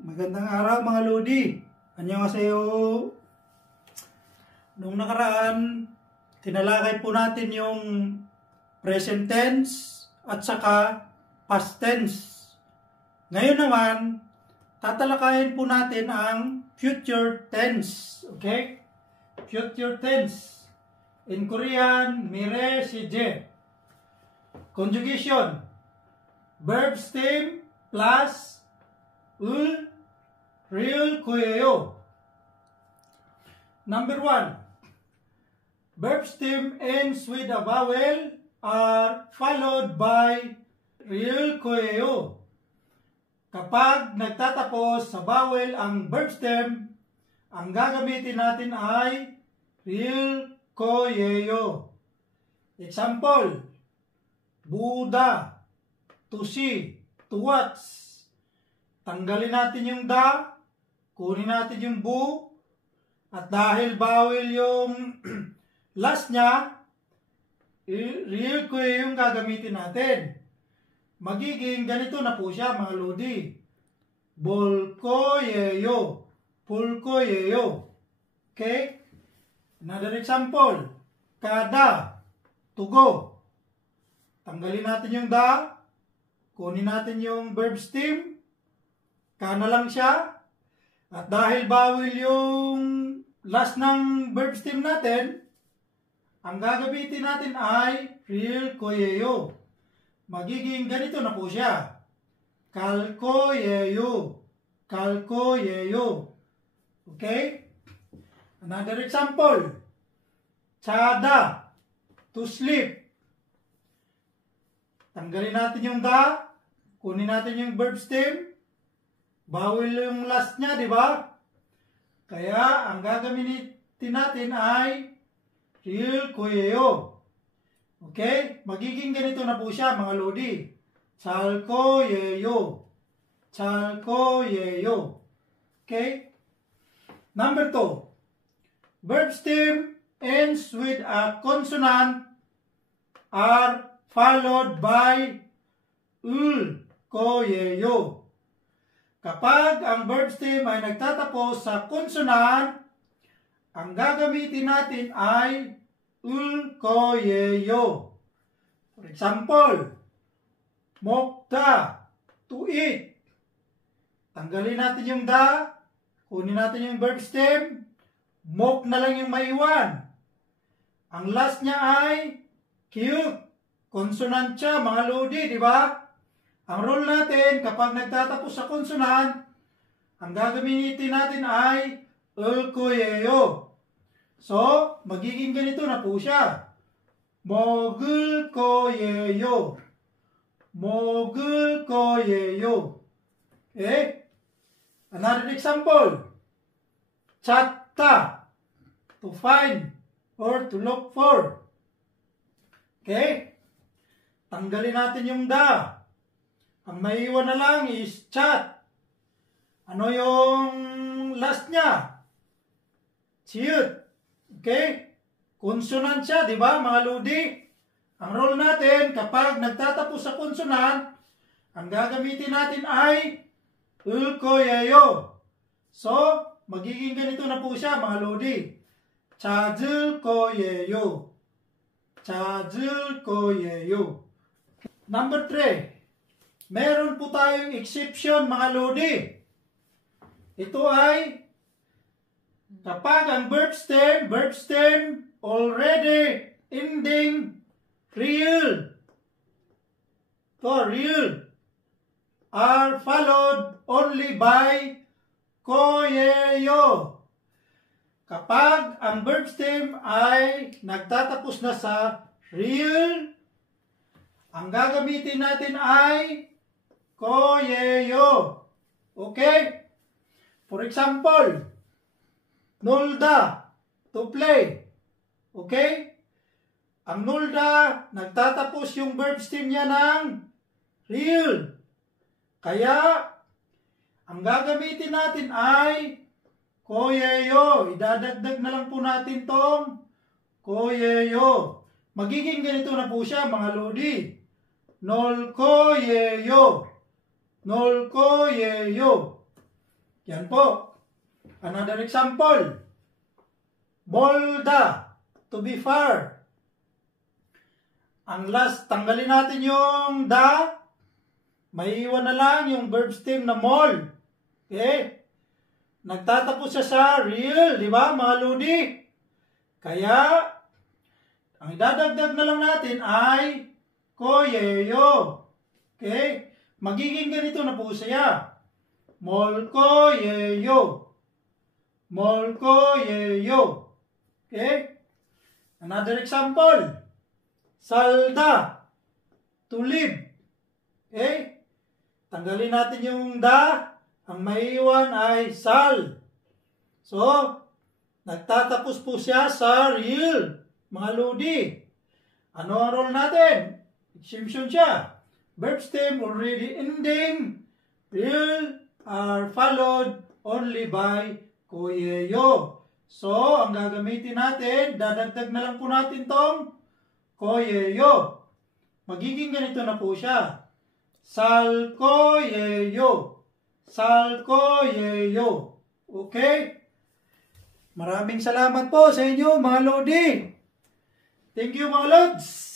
Magandang araw mga Lodi. Annyeonghaseyo. Nung nakaraan, tinalakay po natin yung present tense at saka past tense. Ngayon naman, tatalakayin po natin ang future tense. Okay? Future tense. In Korean, mire sije. Conjugation. Verb stem plus ul real koyeyo. Number 1. Verb stem ends with a vowel are followed by real koyeyo. Kapag nagtatapos sa vowel ang verb stem, ang gagamitin natin ay real koyeyo. Example, Buda, to see, to watch. Tanggalin natin yung da, kunin natin yung bu, at dahil vowel yung last niya, real koyeyo yung gagamitin natin. Magiging ganito na po siya mga Lodi. Bolkoyeyo, pulkoyeyo. Okay? Another example, kada, to go. Tanggalin natin yung da, kunin natin yung verb stem, kana lang siya, at dahil bawal yung last ng verb stem natin, ang gagamitin natin ay real koyeyo. Magiging ganito na po siya. Kalkoyeyo, kalkoyeyo. Okay? Another example, tsada, to sleep. Tanggalin natin yung da, kunin natin yung verb stem, bawal yung last niya, di ba? Kaya, ang gagamitin natin ay real koyeyo. Okay? Magiging ganito na po siya, mga Lodi. Chalkoyeyo. Chalkoyeyo. Okay? Number 2. Verb stem ends with a consonant are followed by ul koyeyo. Kapag ang verb stem ay nagtatapos sa consonant, ang gagamitin natin ay ul koyeyo. For example, mokda, to eat. Tanggalin natin yung da, kunin natin yung verb stem, mok na lang yung maiwan. Ang last niya ay cute. Consonant siya, mga Lodi, di ba? Ang rule natin, kapag nagtatapos sa consonant, ang gagamitin natin ay ulkoyeyo. So, magiging ganito na po siya. Mogulkoyeyo. Mogulkoyeyo. Okay? Another example. Chatta, to find or to look for. Okay? Tanggalin natin yung da. Ang maiiwan na lang is chat. Ano yung last niya? Chiyut. Okay? Consonant siya, di ba mga Lodi? Ang rule natin, kapag nagtatapos sa consonant, ang gagamitin natin ay ulkoyeyo. So, magiging ganito na po siya mga Lodi. Chazulkoyeyo. Chazulkoyeyo. Number 3, meron po tayong exception mga Lodi. Ito ay kapag ang verb stem already ending real. Real are followed only by koyeyo. Kapag ang verb stem ay nagtatapos na sa real, ang gagamitin natin ay koyeyo. Okay? For example, nulda, to play. Okay? Ang nulda, nagtatapos yung verb stem niya ng real. Kaya, ang gagamitin natin ay koyeyo. Idadagdag na lang po natin tong koyeyo. Magiging ganito na po siya, mga Lodi. Nolkoyeyo. Nolkoyeyo. Yan po. Another example. Bolda. To be far. Ang last, tanggalin natin yung da. May iwan na lang yung verb stem na mol. Okay? Nagtatapos siya sa real, di ba mga lodi? Kaya, ang idadagdag na lang natin ay koyeyo. Okay? Magiging ganito na po siya. Molkoyeyo. Molkoyeyo. Okay? Another example. Salda. To live. Okay? Tanggalin natin yung da. Ang maiiwan ay sal. So, nagtatapos po siya sa real. Mga lodi. Ano ang role natin? Exemption siya. Verb stem already ending. Real are followed only by koyeyo. So, ang gagamitin natin, dadagdag na lang po natin tong koyeyo. Magiging ganito na po siya. Salkoyeyo. Salkoyeyo. Okay? Maraming salamat po sa inyo mga lodi. Thank you mga lods.